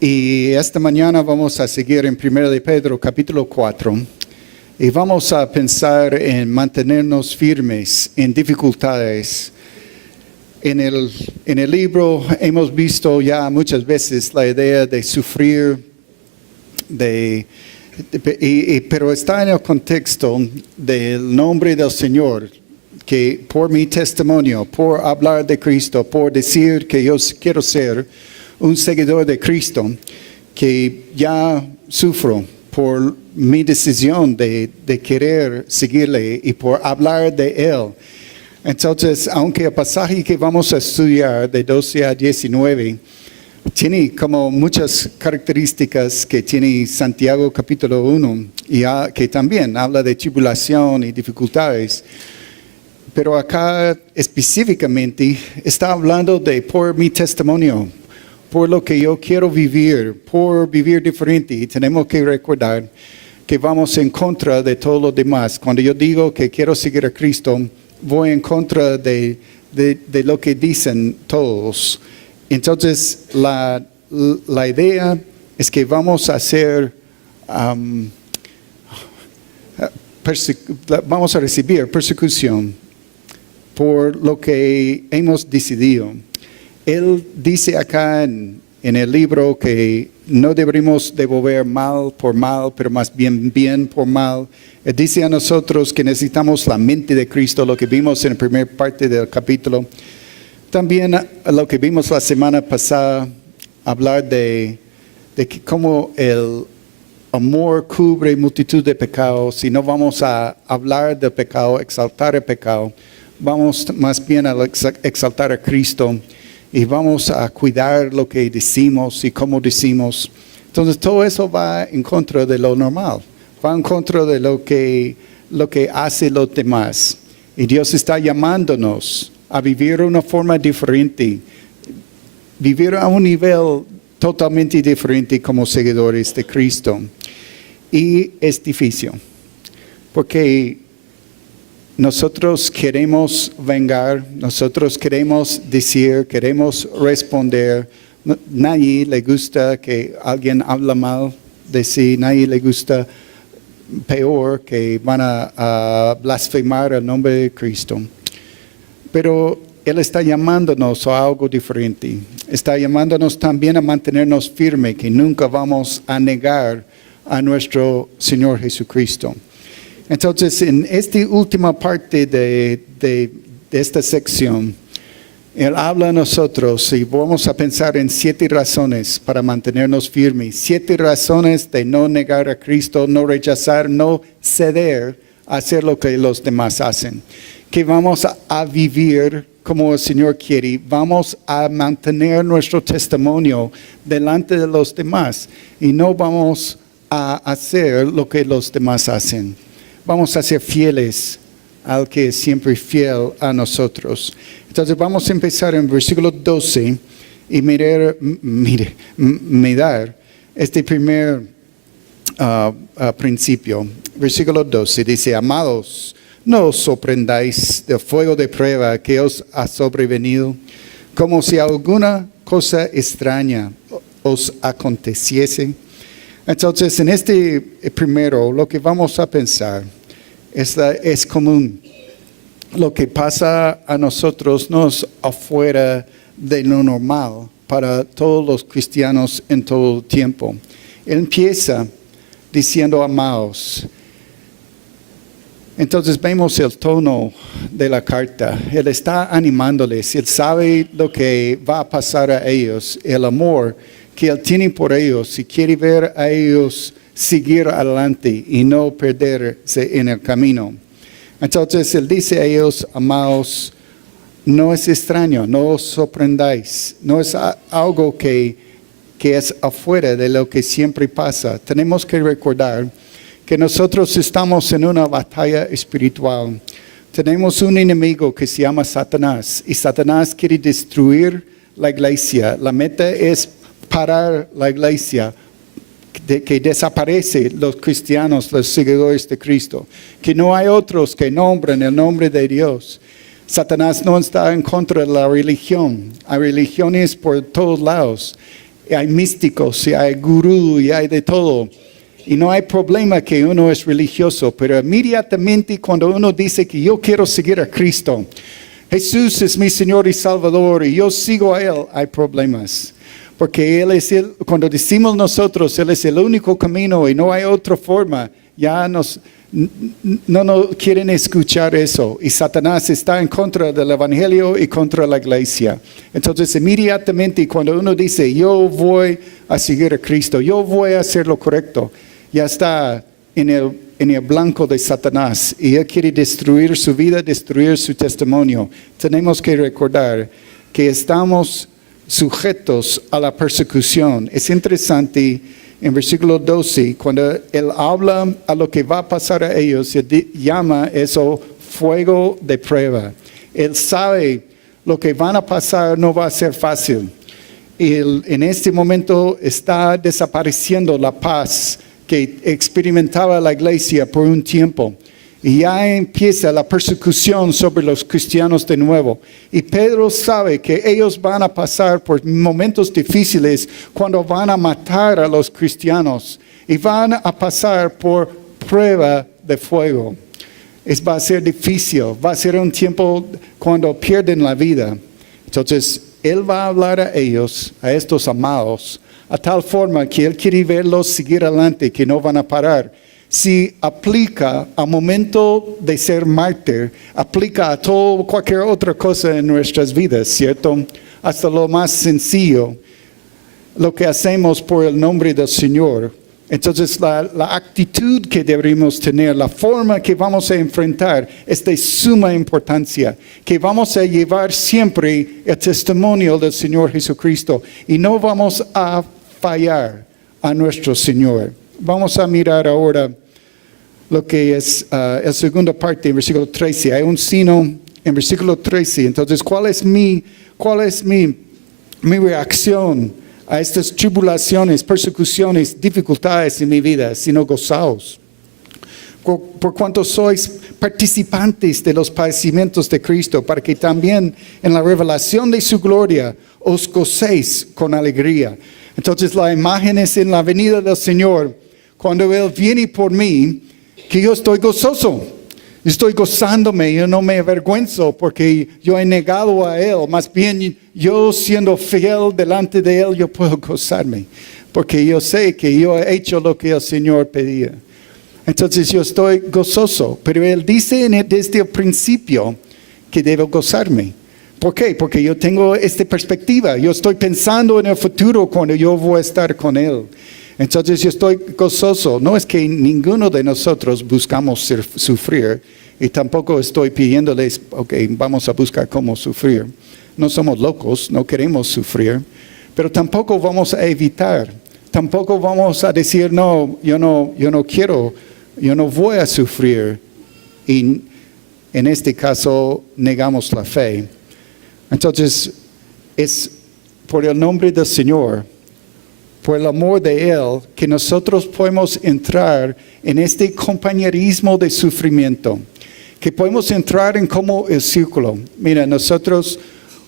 Y esta mañana vamos a seguir en 1 de Pedro, capítulo 4, y vamos a pensar en mantenernos firmes en dificultades. En el libro hemos visto ya muchas veces la idea de sufrir, pero está en el contexto del nombre del Señor, que por mi testimonio, por hablar de Cristo, por decir que yo quiero ser un seguidor de Cristo, que ya sufro por mi decisión de querer seguirle y por hablar de Él. Entonces, aunque el pasaje que vamos a estudiar de 12 a 19 tiene como muchas características que tiene Santiago capítulo 1, y que también habla de tribulación y dificultades, pero acá específicamente está hablando de por mi testimonio, por lo que yo quiero vivir, por vivir diferente. Y tenemos que recordar que vamos en contra de todo lo demás. Cuando yo digo que quiero seguir a Cristo, voy en contra de lo que dicen todos. Entonces, la idea es que vamos a hacer, vamos a recibir persecución por lo que hemos decidido. Él dice acá en el libro que no deberíamos devolver mal por mal, pero más bien bien por mal. Él dice a nosotros que necesitamos la mente de Cristo, lo que vimos en la primera parte del capítulo. También lo que vimos la semana pasada, hablar de que cómo el amor cubre multitud de pecados, y no vamos a hablar del pecado, exaltar el pecado, vamos más bien a exaltar a Cristo. Y vamos a cuidar lo que decimos y cómo decimos. Entonces todo eso va en contra de lo normal. Va en contra de lo que hace los demás. Y Dios está llamándonos a vivir de una forma diferente. Vivir a un nivel totalmente diferente como seguidores de Cristo. Y es difícil. Porque nosotros queremos vengar, nosotros queremos decir, queremos responder. Nadie le gusta que alguien hable mal de sí, nadie le gusta peor que van a blasfemar el nombre de Cristo. Pero Él está llamándonos a algo diferente. Está llamándonos también a mantenernos firmes, que nunca vamos a negar a nuestro Señor Jesucristo. Entonces, en esta última parte de esta sección, Él habla a nosotros y vamos a pensar en 7 razones para mantenernos firmes. 7 razones de no negar a Cristo, no rechazar, no ceder a hacer lo que los demás hacen. Que vamos a vivir como el Señor quiere. Vamos a mantener nuestro testimonio delante de los demás y no vamos a hacer lo que los demás hacen. Vamos a ser fieles al que es siempre fiel a nosotros. Entonces vamos a empezar en versículo 12 y mirar este primer principio. Versículo 12 dice: amados, no os sorprendáis del fuego de prueba que os ha sobrevenido, como si alguna cosa extraña os aconteciese. Entonces, en este primero, lo que vamos a pensar es común. Lo que pasa a nosotros no es afuera de lo normal para todos los cristianos en todo el tiempo. Él empieza diciendo amados. Entonces vemos el tono de la carta. Él está animándoles. Él sabe lo que va a pasar a ellos, el amor que Él tiene por ellos y quiere ver a ellos seguir adelante y no perderse en el camino. Entonces Él dice a ellos: amados, no es extraño, no os sorprendáis, no es algo que es afuera de lo que siempre pasa. Tenemos que recordar que nosotros estamos en una batalla espiritual. Tenemos un enemigo que se llama Satanás, y Satanás quiere destruir la iglesia. La meta es parar la iglesia, que desaparecen los cristianos, los seguidores de Cristo, que no hay otros que nombren el nombre de Dios. Satanás no está en contra de la religión. Hay religiones por todos lados. y hay místicos, y hay gurú, y hay de todo. Y no hay problema que uno es religioso, pero inmediatamente cuando uno dice que yo quiero seguir a Cristo, Jesús es mi Señor y Salvador, y yo sigo a Él, hay problemas. Porque Él es cuando decimos nosotros, Él es el único camino y no hay otra forma, ya no nos quieren escuchar eso. Y Satanás está en contra del Evangelio y contra la iglesia. Entonces, inmediatamente cuando uno dice, yo voy a seguir a Cristo, yo voy a hacer lo correcto, ya está en el blanco de Satanás. Y Él quiere destruir su vida, destruir su testimonio. Tenemos que recordar que estamos sujetos a la persecución. Es interesante. En versículo 12, cuando Él habla a lo que va a pasar a ellos, Él llama eso fuego de prueba. Él sabe lo que van a pasar no va a ser fácil. En este momento está desapareciendo la paz que experimentaba la iglesia por un tiempo. Y ya empieza la persecución sobre los cristianos de nuevo. Y Pedro sabe que ellos van a pasar por momentos difíciles cuando van a matar a los cristianos. Y van a pasar por prueba de fuego. Va a ser difícil, va a ser un tiempo cuando pierden la vida. Entonces, Él va a hablar a ellos, a estos amados, a tal forma que Él quiere verlos seguir adelante, que no van a parar. Si aplica al momento de ser mártir, aplica a todo, cualquier otra cosa en nuestras vidas, ¿cierto? Hasta lo más sencillo, lo que hacemos por el nombre del Señor. Entonces, la actitud que deberíamos tener, la forma que vamos a enfrentar es de suma importancia, que vamos a llevar siempre el testimonio del Señor Jesucristo y no vamos a fallar a nuestro Señor. Vamos a mirar ahora lo que es la segunda parte en versículo 13. Hay un signo en versículo 13. Entonces, ¿cuál es mi reacción a estas tribulaciones, persecuciones, dificultades en mi vida? Sino gozaos. Por cuanto sois participantes de los padecimientos de Cristo, para que también en la revelación de su gloria os gocéis con alegría. Entonces, la imagen es en la venida del Señor, cuando Él viene por mí, que yo estoy gozoso, estoy gozándome, yo no me avergüenzo porque yo he negado a Él, más bien yo siendo fiel delante de Él, yo puedo gozarme, porque yo sé que yo he hecho lo que el Señor pedía. Entonces yo estoy gozoso, pero Él dice desde el principio que debo gozarme. ¿Por qué? Porque yo tengo esta perspectiva, yo estoy pensando en el futuro cuando yo voy a estar con Él. Entonces yo estoy gozoso. No es que ninguno de nosotros buscamos sufrir y tampoco estoy pidiéndoles, ok, vamos a buscar cómo sufrir. No somos locos, no queremos sufrir, pero tampoco vamos a evitar. Tampoco vamos a decir, no, yo no quiero, yo no voy a sufrir. Y en este caso negamos la fe. Entonces es por el nombre del Señor, por el amor de Él, que nosotros podemos entrar en este compañerismo de sufrimiento, que podemos entrar en como el círculo. Mira, nosotros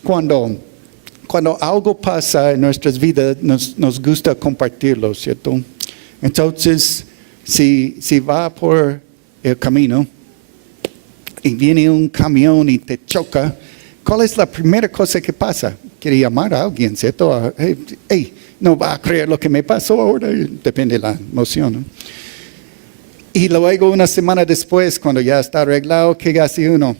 cuando algo pasa en nuestras vidas, nos gusta compartirlo, ¿cierto? Entonces, si va por el camino y viene un camión y te choca, ¿cuál es la primera cosa que pasa? Quiere llamar a alguien, ¿cierto? Hey, no va a creer lo que me pasó ahora. Depende de la emoción, ¿no? Y luego una semana después, cuando ya está arreglado, ¿qué hace uno?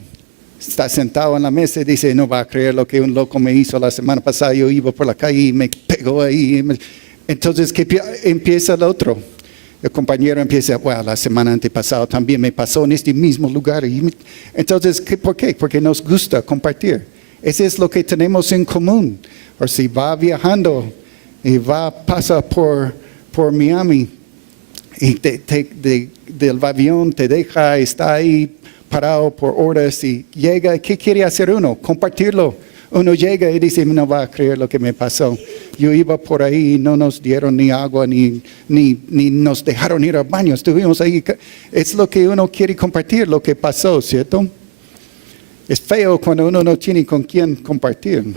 Está sentado en la mesa y dice, no va a creer lo que un loco me hizo la semana pasada. Yo iba por la calle y me pegó ahí. Entonces, ¿qué empieza el otro? El compañero empieza, bueno, la semana antepasada también me pasó en este mismo lugar. Entonces, ¿por qué? Porque nos gusta compartir. Eso es lo que tenemos en común. O si va viajando y pasa por Miami y del avión te deja, está ahí parado por horas y llega, ¿qué quiere hacer uno? Compartirlo. Uno llega y dice, no va a creer lo que me pasó. Yo iba por ahí y no nos dieron ni agua, ni nos dejaron ir al baño. Estuvimos ahí. Es lo que uno quiere compartir, lo que pasó, ¿cierto? Es feo cuando uno no tiene con quién compartir.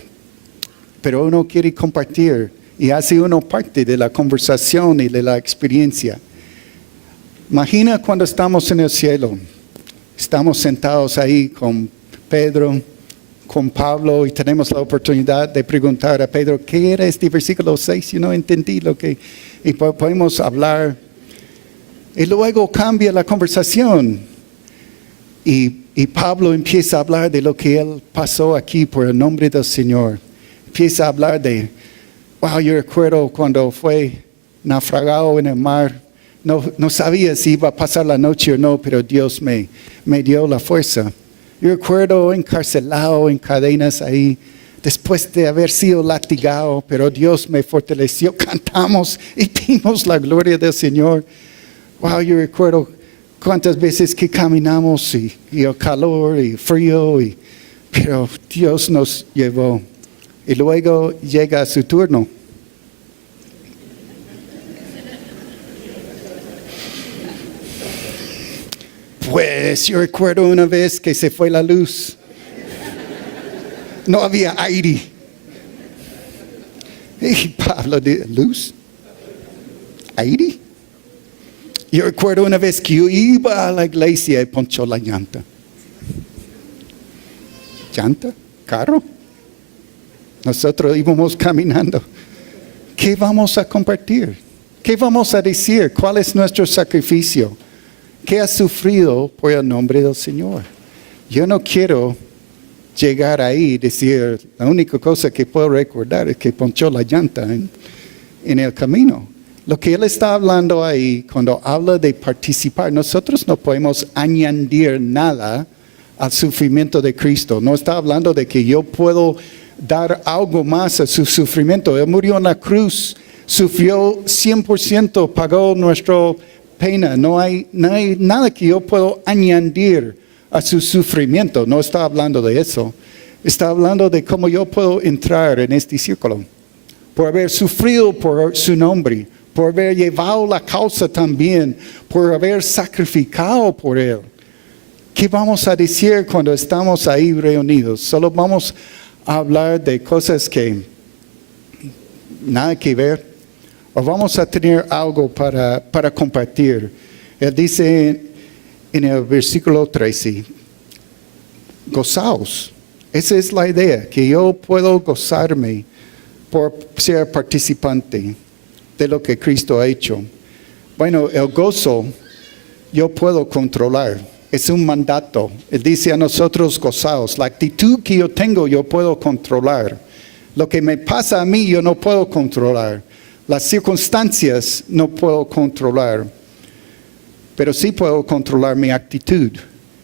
Pero uno quiere compartir y hace uno parte de la conversación y de la experiencia. Imagina cuando estamos en el cielo, estamos sentados ahí con Pedro, con Pablo, y tenemos la oportunidad de preguntar a Pedro, ¿qué era este versículo 6? Yo no entendí lo que... Y podemos hablar. Y luego cambia la conversación. Y Pablo empieza a hablar de lo que él pasó aquí por el nombre del Señor. Empieza a hablar de, wow, yo recuerdo cuando fue naufragado en el mar. No sabía si iba a pasar la noche o no, pero Dios me dio la fuerza. Yo recuerdo encarcelado en cadenas ahí, después de haber sido latigado, pero Dios me fortaleció. Cantamos y vimos la gloria del Señor. Wow, yo recuerdo cuántas veces que caminamos y el calor y frío, pero Dios nos llevó. Y luego llega su turno. Pues yo recuerdo una vez que se fue la luz. No había aire. Y Pablo dice, ¿luz? ¿Aire? Yo recuerdo una vez que yo iba a la iglesia y ponchó la llanta. ¿Llanta? ¿Carro? Nosotros íbamos caminando. ¿Qué vamos a compartir? ¿Qué vamos a decir? ¿Cuál es nuestro sacrificio? ¿Qué has sufrido por el nombre del Señor? Yo no quiero llegar ahí y decir, la única cosa que puedo recordar es que ponchó la llanta en el camino. Lo que él está hablando ahí, cuando habla de participar, nosotros no podemos añadir nada al sufrimiento de Cristo. No está hablando de que yo puedo dar algo más a su sufrimiento. Él murió en la cruz, sufrió 100%, pagó nuestra pena. No hay nada que yo puedo añadir a su sufrimiento. No está hablando de eso. Está hablando de cómo yo puedo entrar en este círculo. Por haber sufrido por su nombre, por haber llevado la causa también, por haber sacrificado por él. ¿Qué vamos a decir cuando estamos ahí reunidos? Solo vamos a hablar de cosas que nada que ver. O vamos a tener algo para compartir. Él dice en el versículo 13, gozaos. Esa es la idea, que yo puedo gozarme por ser participante de lo que Cristo ha hecho. Bueno, el gozo yo puedo controlar. Es un mandato. Él dice a nosotros gozaos. La actitud que yo tengo yo puedo controlar. Lo que me pasa a mí yo no puedo controlar. Las circunstancias no puedo controlar, pero sí puedo controlar mi actitud.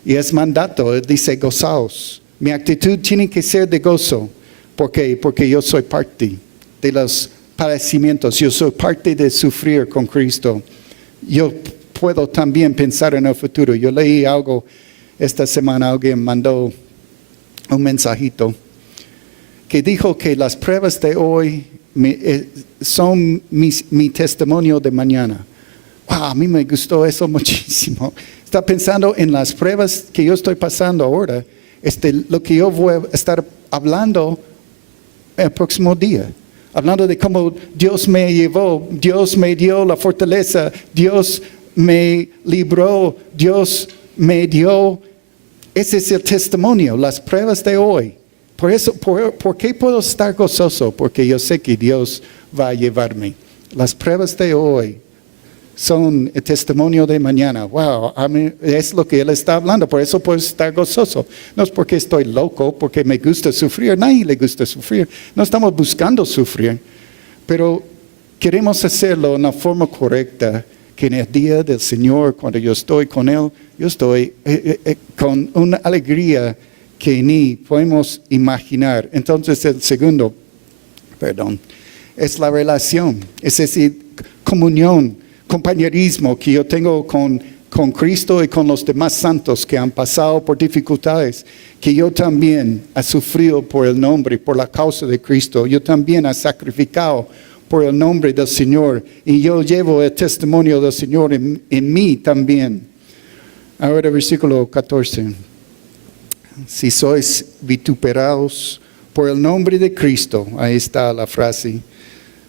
Y es mandato, él dice gozaos. Mi actitud tiene que ser de gozo. ¿Por qué? Porque yo soy parte de los padecimientos. Yo soy parte de sufrir con Cristo. Yo puedo también pensar en el futuro. Yo leí algo esta semana, alguien mandó un mensajito que dijo que las pruebas de hoy son mi testimonio de mañana. Wow, a mí me gustó eso muchísimo. Está pensando en las pruebas que yo estoy pasando ahora, lo que yo voy a estar hablando el próximo día. Hablando de cómo Dios me llevó, Dios me dio la fortaleza, Dios me libró, Dios me dio. Ese es el testimonio, las pruebas de hoy. Por eso, ¿por qué puedo estar gozoso? Porque yo sé que Dios va a llevarme. Las pruebas de hoy son el testimonio de mañana. Wow, a mí es lo que Él está hablando. Por eso puedo estar gozoso. No es porque estoy loco, porque me gusta sufrir. A nadie le gusta sufrir. No estamos buscando sufrir. Pero queremos hacerlo en la forma correcta, que en el día del Señor, cuando yo estoy con Él, yo estoy con una alegría que ni podemos imaginar. Entonces el segundo, es la relación, es decir, comunión, compañerismo que yo tengo con Cristo y con los demás santos que han pasado por dificultades, que yo también he sufrido por el nombre, por la causa de Cristo. Yo también he sacrificado por el nombre del Señor y yo llevo el testimonio del Señor en mí también. Ahora versículo 14. Si sois vituperados por el nombre de Cristo, ahí está la frase,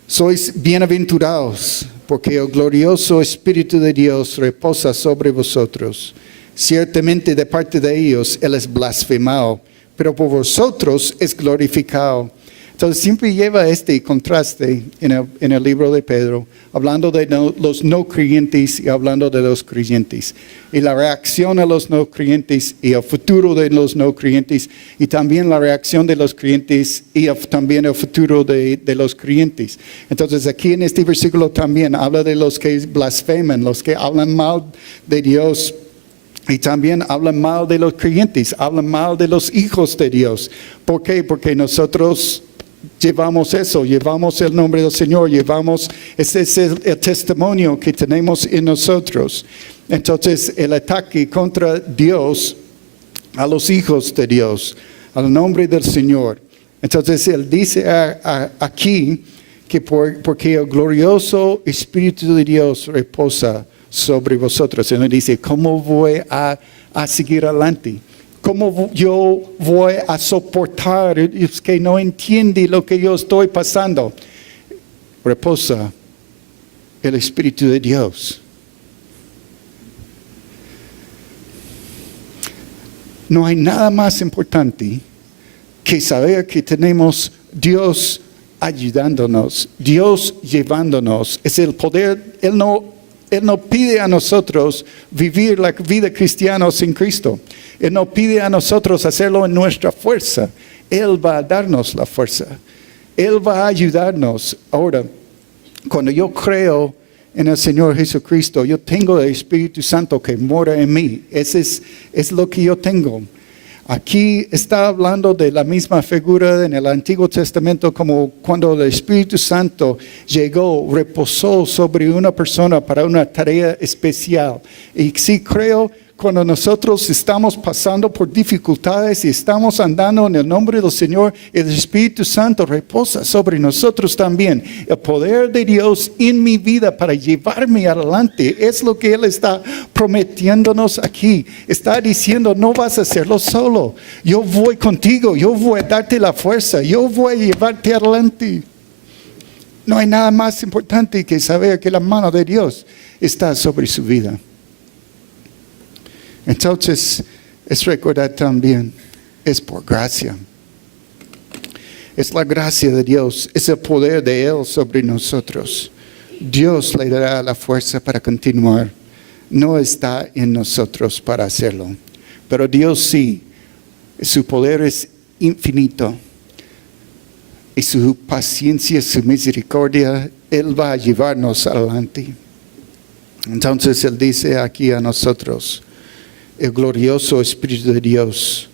Sois bienaventurados, porque el glorioso Espíritu de Dios reposa sobre vosotros. Ciertamente de parte de ellos Él es blasfemado, pero por vosotros es glorificado. Entonces siempre lleva este contraste en el libro de Pedro, hablando de los no creyentes y hablando de los creyentes. Y la reacción a los no creyentes y el futuro de los no creyentes, y también la reacción de los creyentes y también el futuro de los creyentes. Entonces aquí en este versículo también habla de los que blasfeman, los que hablan mal de Dios. Y también hablan mal de los creyentes, hablan mal de los hijos de Dios. ¿Por qué? Porque nosotros llevamos eso, llevamos el nombre del Señor, ese es el testimonio que tenemos en nosotros. Entonces el ataque contra Dios, a los hijos de Dios, al nombre del Señor. Entonces Él dice aquí que porque el glorioso Espíritu de Dios reposa sobre vosotros. Él dice, ¿cómo voy a seguir adelante? ¿Cómo yo voy a soportar? Es que no entiende lo que yo estoy pasando. Reposa el Espíritu de Dios. No hay nada más importante que saber que tenemos Dios ayudándonos, Dios llevándonos. Es el poder. Él no pide a nosotros vivir la vida cristiana sin Cristo. Él no pide a nosotros hacerlo en nuestra fuerza. Él va a darnos la fuerza. Él va a ayudarnos. Ahora, cuando yo creo en el Señor Jesucristo, yo tengo el Espíritu Santo que mora en mí. Ese es lo que yo tengo. Aquí está hablando de la misma figura en el Antiguo Testamento, como cuando el Espíritu Santo llegó, reposó sobre una persona para una tarea especial. Y sí creo, cuando nosotros estamos pasando por dificultades y estamos andando en el nombre del Señor, el Espíritu Santo reposa sobre nosotros también. El poder de Dios en mi vida para llevarme adelante es lo que Él está prometiéndonos aquí. Está diciendo, no vas a hacerlo solo. Yo voy contigo, yo voy a darte la fuerza, yo voy a llevarte adelante. No hay nada más importante que saber que la mano de Dios está sobre su vida. Entonces, es recordar también, es por gracia. Es la gracia de Dios, es el poder de Él sobre nosotros. Dios le dará la fuerza para continuar. No está en nosotros para hacerlo. Pero Dios sí, su poder es infinito. Y su paciencia, su misericordia, Él va a llevarnos adelante. Entonces Él dice aquí a nosotros, el glorioso Espíritu de Dios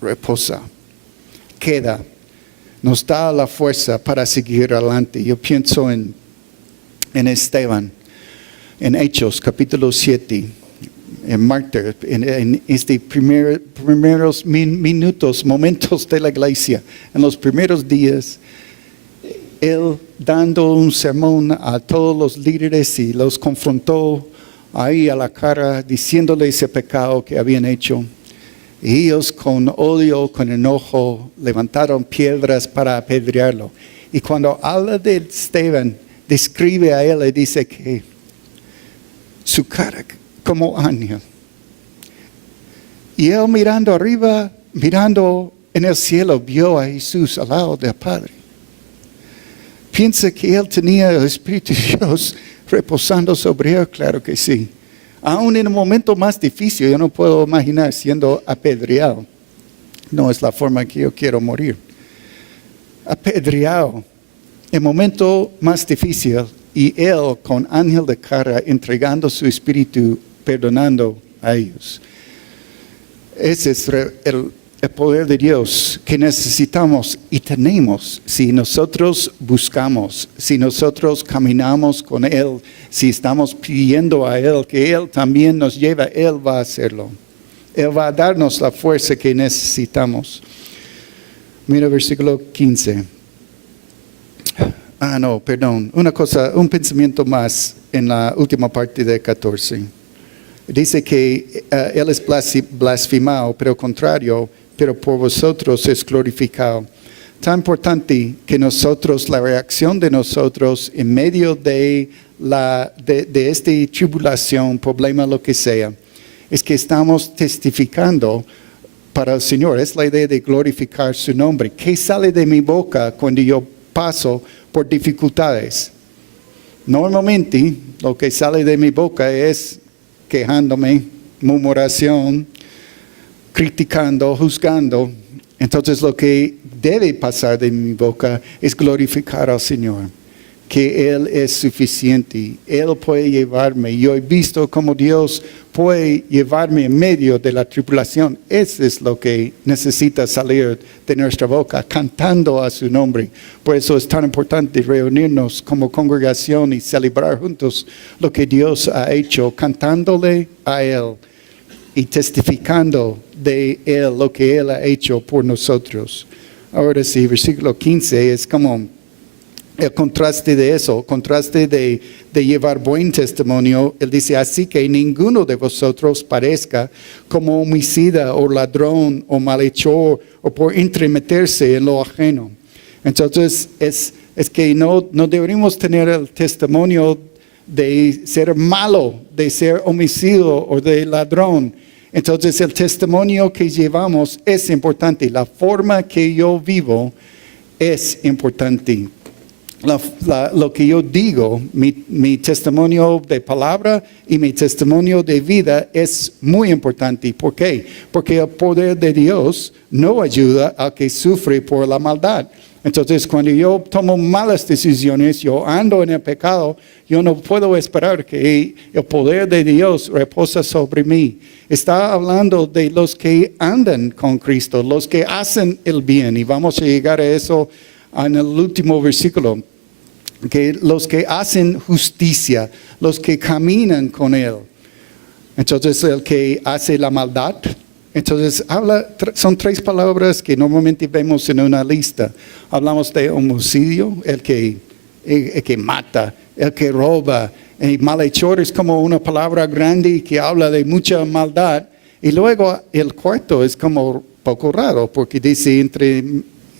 reposa, queda, nos da la fuerza para seguir adelante. Yo pienso en Esteban, en Hechos capítulo 7, en mártir, en este primeros minutos, momentos de la iglesia, en los primeros días, él dando un sermón a todos los líderes y los confrontó ahí a la cara, diciéndole ese pecado que habían hecho. Y ellos con odio, con enojo, levantaron piedras para apedrearlo. Y cuando habla de Esteban, describe a él y dice que su cara como ángel. Y él mirando arriba, mirando en el cielo, vio a Jesús al lado del Padre. ¿Piensa que él tenía el Espíritu de Dios reposando sobre él? Claro que sí. Aún en un momento más difícil, yo no puedo imaginar siendo apedreado. No es la forma que yo quiero morir. Apedreado, en momento más difícil, y él con ángel de cara entregando su espíritu, perdonando a ellos. Ese es el poder de Dios que necesitamos y tenemos si nosotros buscamos, si nosotros caminamos con Él, si estamos pidiendo a Él que Él también nos lleve, Él va a hacerlo. Él va a darnos la fuerza que necesitamos. Mira versículo 15. Un pensamiento más en la última parte de 14. Dice que Él es blasfemado, pero contrario, pero por vosotros es glorificado. tan importante que nosotros, la reacción de nosotros en medio de esta tribulación, problema, lo que sea, es que estamos testificando para el Señor. Es la idea de glorificar su nombre. ¿Qué sale de mi boca cuando yo paso por dificultades? Normalmente lo que sale de mi boca es quejándome, murmuración, criticando, juzgando. Entonces lo que debe pasar de mi boca es glorificar al Señor, que Él es suficiente, Él puede llevarme. Yo he visto cómo Dios puede llevarme en medio de la tribulación. Eso es lo que necesita salir de nuestra boca, cantando a su nombre. Por eso es tan importante reunirnos como congregación y celebrar juntos lo que Dios ha hecho, cantándole a Él y testificando de Él, lo que Él ha hecho por nosotros. Ahora sí, versículo 15 es como el contraste de eso, contraste de llevar buen testimonio. Él dice, así que ninguno de vosotros parezca como homicida o ladrón o malhechor o por entremeterse en lo ajeno. Entonces, es que no deberíamos tener el testimonio de ser malo, de ser homicidio o de ladrón. Entonces, el testimonio que llevamos es importante. La forma que yo vivo es importante. Lo que yo digo, mi testimonio de palabra y mi testimonio de vida es muy importante. ¿Por qué? Porque el poder de Dios no ayuda al que sufre por la maldad. Entonces, cuando yo tomo malas decisiones, yo ando en el pecado, yo no puedo esperar que el poder de Dios reposa sobre mí. Está hablando de los que andan con Cristo, los que hacen el bien. Y vamos a llegar a eso en el último versículo, que los que hacen justicia, los que caminan con Él. Entonces, el que hace la maldad, entonces son tres palabras que normalmente vemos en una lista. Hablamos de homicidio, el que mata, el que roba. El malhechor es como una palabra grande que habla de mucha maldad. Y luego el cuarto es como poco raro, porque dice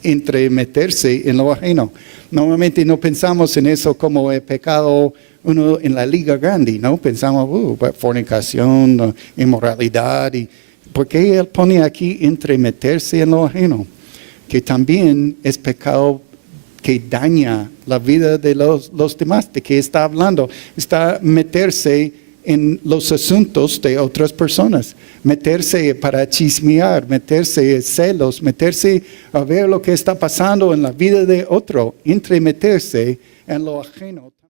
entremeterse en lo ajeno. Normalmente no pensamos en eso como el pecado uno en la liga grande, ¿no? Pensamos, fornicación, inmoralidad. ¿Por qué él pone aquí entremeterse en lo ajeno? Que también es pecado que daña la vida de los demás. ¿De qué está hablando? Está meterse en los asuntos de otras personas, meterse para chismear, meterse en celos, meterse a ver lo que está pasando en la vida de otro, entremeterse en lo ajeno.